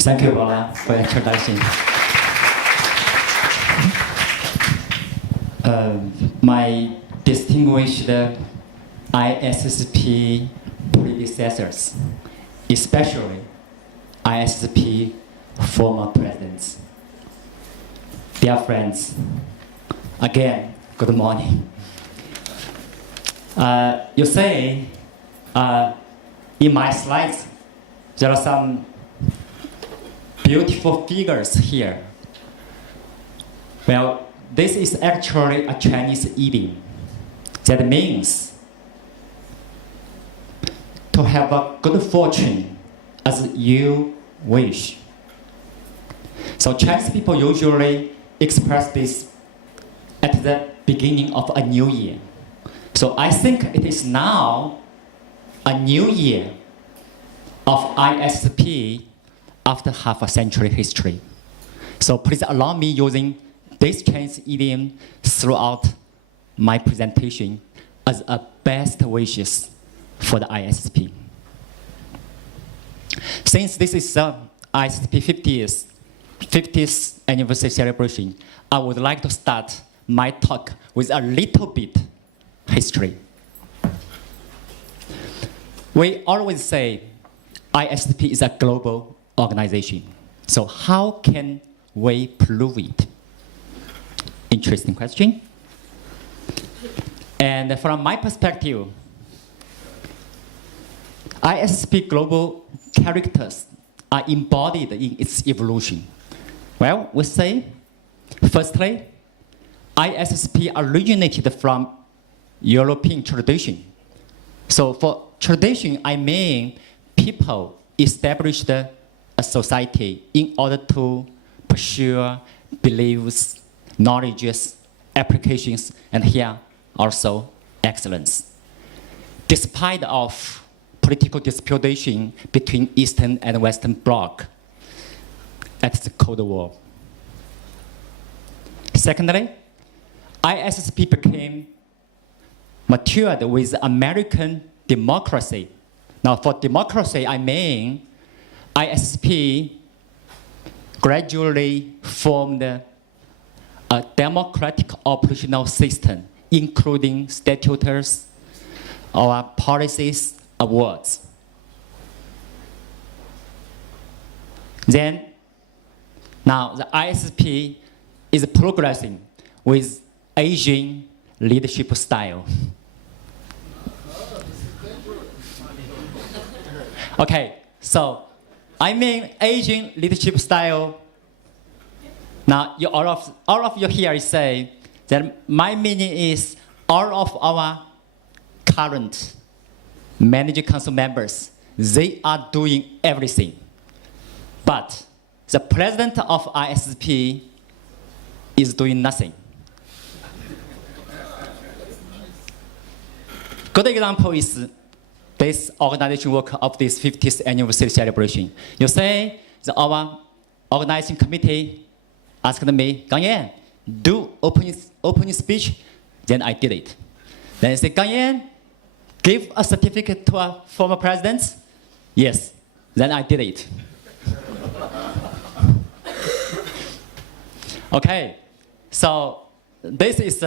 Thank you, Paula, for your introduction. My distinguished ISSP predecessors, especially ISSP former presidents, dear friends, again, good morning. You say in my slides there are some beautiful figures here. Well, this is actually a Chinese idiom that means to have a good fortune as you wish. So Chinese people usually express this at the beginning of a new year. So I think it is now a new year of ISP after half a century history. So please allow me using this Chinese idiom throughout my presentation as a best wishes for the ISP. Since this is the ISP 50th anniversary celebration, I would like to start my talk with a little bit history. We always say ISP is a global organization. So how can we prove it? Interesting question. And from my perspective, ISP global characters are embodied in its evolution. Well, we say, firstly, ISP originated from European tradition. So for tradition, I mean people established a society in order to pursue beliefs, knowledges, applications, and here also excellence. Despite of political disputation between Eastern and Western Bloc at the Cold War. Secondly, ISP became matured with American democracy. Now for democracy, I mean ISP gradually formed a democratic operational system, including statutes or policies, awards. Then, now the ISP is progressing with Asian leadership style. Okay, so I mean Asian leadership style. Now, all of you here say that my meaning is all of our current managing council members, they are doing everything. But the president of ISP is doing nothing. Good example is this organization work of this 50th anniversary celebration. You say our organizing committee asked me, Gangyan, do opening speech. Then I did it. Then I said, Gangyan, give a certificate to a former president. Yes. Then I did it. Okay. So this is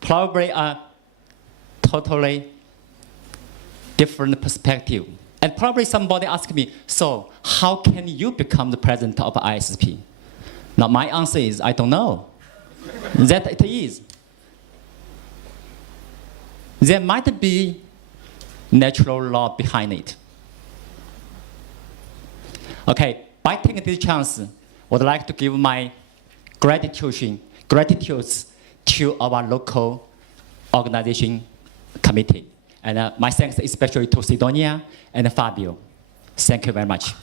probably a totally different perspective. And probably somebody asked me, so how can you become the president of ISP? Now my answer is, I don't know. That it is. There might be natural law behind it. Okay, by taking this chance, I would like to give my gratitude to our local organization committee. And my thanks especially to Sidonia and Fabio. Thank you very much.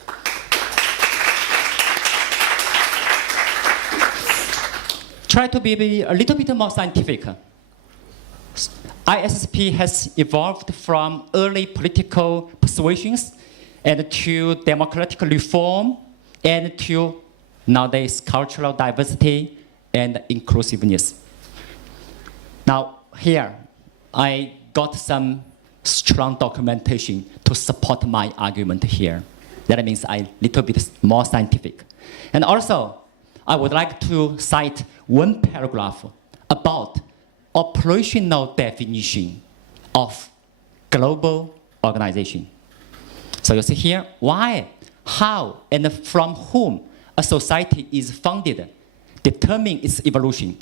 Try to be a little bit more scientific. ISP has evolved from early political persuasions and to democratic reform and to nowadays cultural diversity and inclusiveness. Now here, I got some strong documentation to support my argument here. That means I'm a little bit more scientific. And also, I would like to cite one paragraph about operational definition of global organization. So you see here, why, how, and from whom a society is founded determine its evolution.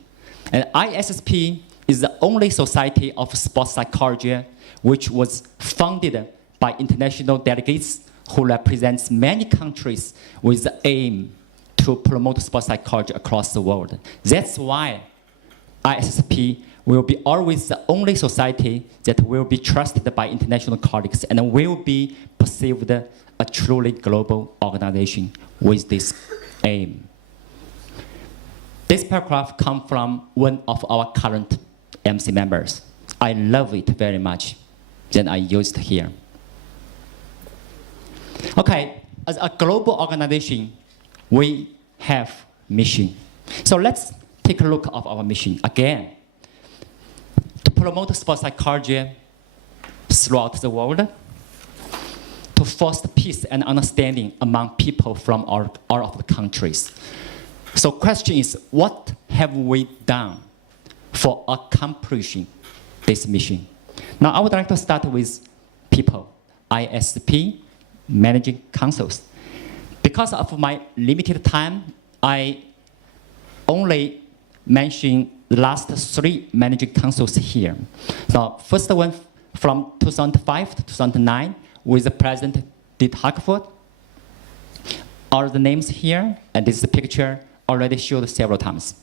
And ISSP is the only society of sports psychology which was founded by international delegates who represents many countries with the aim to promote sports psychology across the world. That's why ISSP will be always the only society that will be trusted by international colleagues and will be perceived a truly global organization with this aim. This paragraph comes from one of our current MC members. I love it very much. Then I used here. Okay, as a global organization, we have mission. So let's take a look at our mission again. To promote sports psychology throughout the world, to foster peace and understanding among people from all of the countries. So question is, what have we done for accomplishing this mission? Now I would like to start with people, ISP, managing councils. Because of my limited time, I only mention the last 3 managing councils here. So first one from 2005 to 2009 with the President Dick Harkford. All the names here, and this is the picture already showed several times.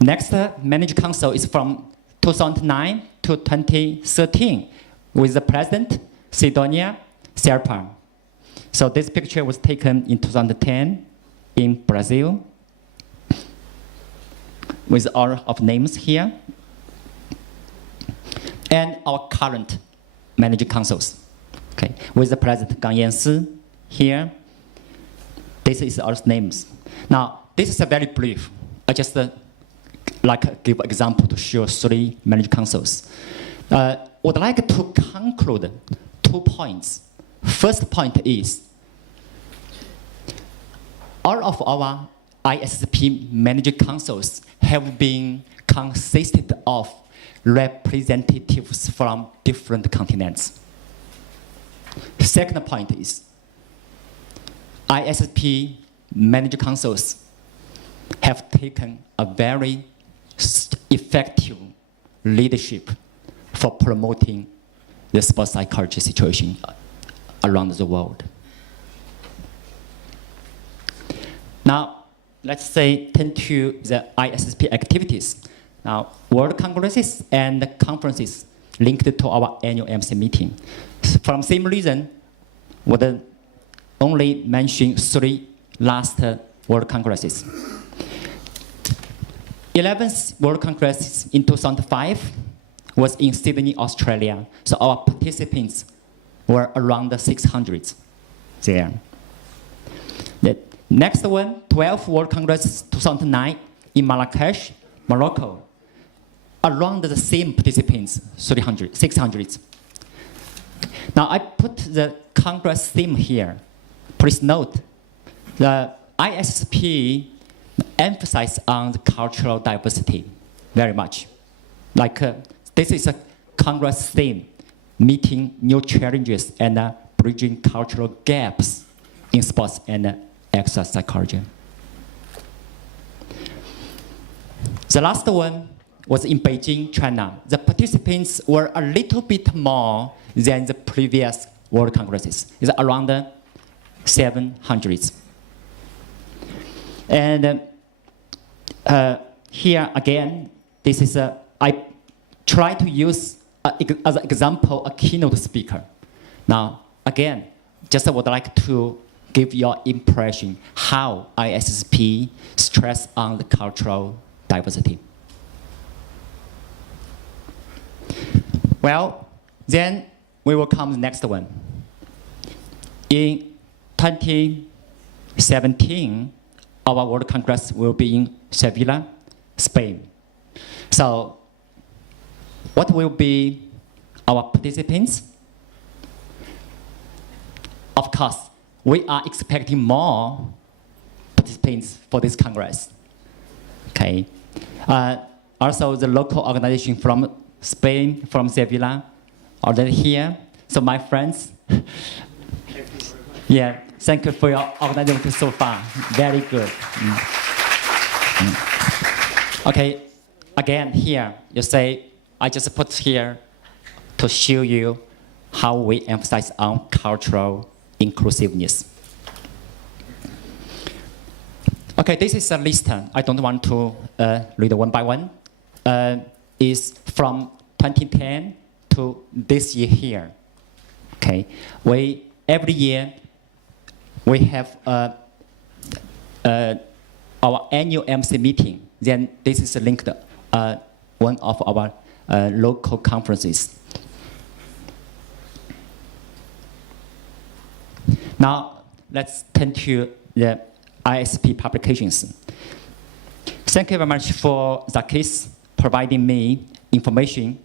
Next managing council is from 2009 to 2013 with the President Gangyan Si.April. So this picture was taken in 2010 in Brazil with all of names here. And our current managing councils, okay, with the President Gangyan Si here. This is our names. Now, this is a very brief. I just like give example to show 3 managing councils. Would like to conclude 2 points. First point is, all of our ISSP managing councils have been consisted of representatives from different continents. Second point is, ISSP managing councils have taken a very effective leadership for promoting the sports psychology situation around the world. Now, let's say turn to the ISSP activities. Now, World Congresses and conferences linked to our annual MC meeting. From same reason, would only mention 3 last World Congresses. 11th World Congress in 2005 was in Sydney, Australia. So our participants were around the 600 there. The next one, 12th World Congress 2009 in Marrakesh, Morocco. Around the same participants, 600. Now I put the Congress theme here. Please note, the ISSP emphasize on the cultural diversity very much. Like this is a Congress theme, meeting new challenges and bridging cultural gaps in sports and exercise psychology. The last one was in Beijing, China. The participants were a little bit more than the previous World Congresses. It's around 700. And here again, this is I try to use as an example a keynote speaker. Now again, just would like to give your impression how ISSP stress on the cultural diversity. Well, then we will come to the next one. In 2017, our World Congress will be in Sevilla, Spain. So, what will be our participants? Of course, we are expecting more participants for this Congress. Okay. Also, the local organization from Spain, from Sevilla, already here. So, my friends, yeah, thank you for your organization so far. Very good. Okay, again, here, you say, I just put here to show you how we emphasize on cultural inclusiveness. Okay, this is a list. I don't want to read one by one. Is from 2010 to this year here. Okay, every year we have our annual MC meeting. Then this is linked one of our local conferences. Now let's turn to the ISP publications. Thank you very much for Zakis providing me information.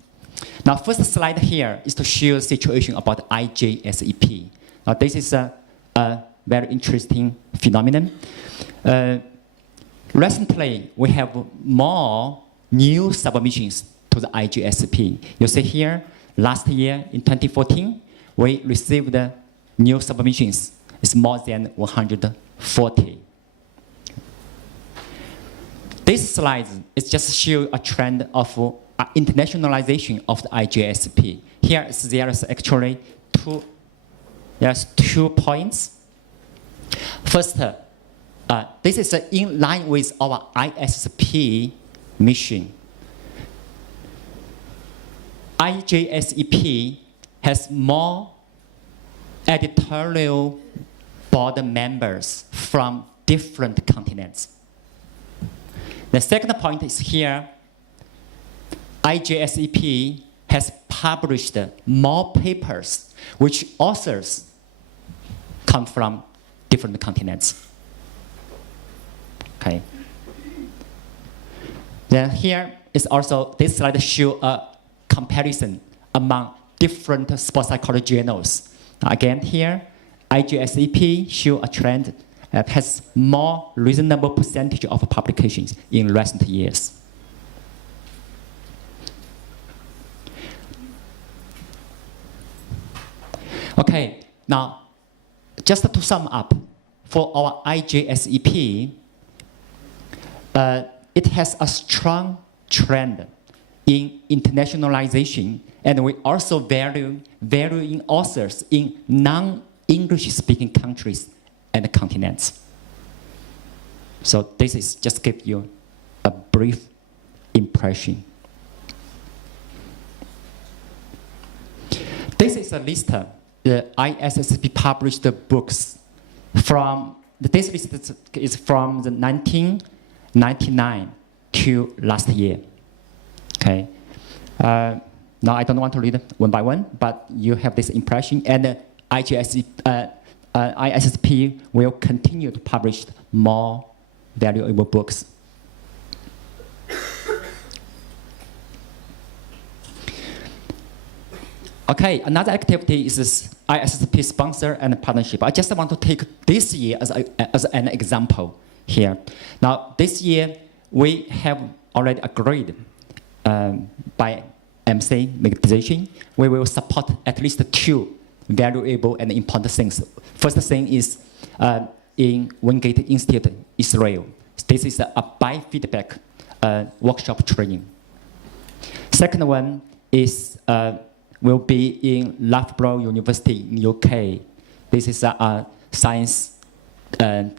Now, first slide here is to show the situation about IJSEP. Now, this is a very interesting phenomenon. Recently, we have more new submissions to the IJSEP. You see here, last year in 2014, we received new submissions. It's more than 140. This slide is just show a trend of internationalization of the IJSP. Here there is actually two points. First, this is in line with our ISP mission. IJSEP has more editorial board members from different continents. The second point is here, IJSEP has published more papers which authors come from different continents. Okay. Then here is also, this slide shows a comparison among different sports psychology journals. Again here, IJSEP shows a trend that has more reasonable percentage of publications in recent years. Okay, now, just to sum up, for our IJSEP, it has a strong trend in internationalization, and we also valuing authors in non-English speaking countries and continents. So this is just give you a brief impression. This is a list of the ISSP published books from, this list is from the 1999 to last year. Okay. Now I don't want to read one by one, but you have this impression, and ISSP will continue to publish more valuable books. Okay, another activity is ISSP sponsor and partnership. I just want to take this year as an example here. Now, this year, we have already agreed by MC make decision. We will support at least 2 valuable and important things. First thing is in Wingate Institute, Israel. This is a biofeedback workshop training. Second one is will be in Loughborough University in UK. This is a science,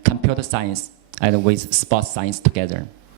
computer science, and with sports science together.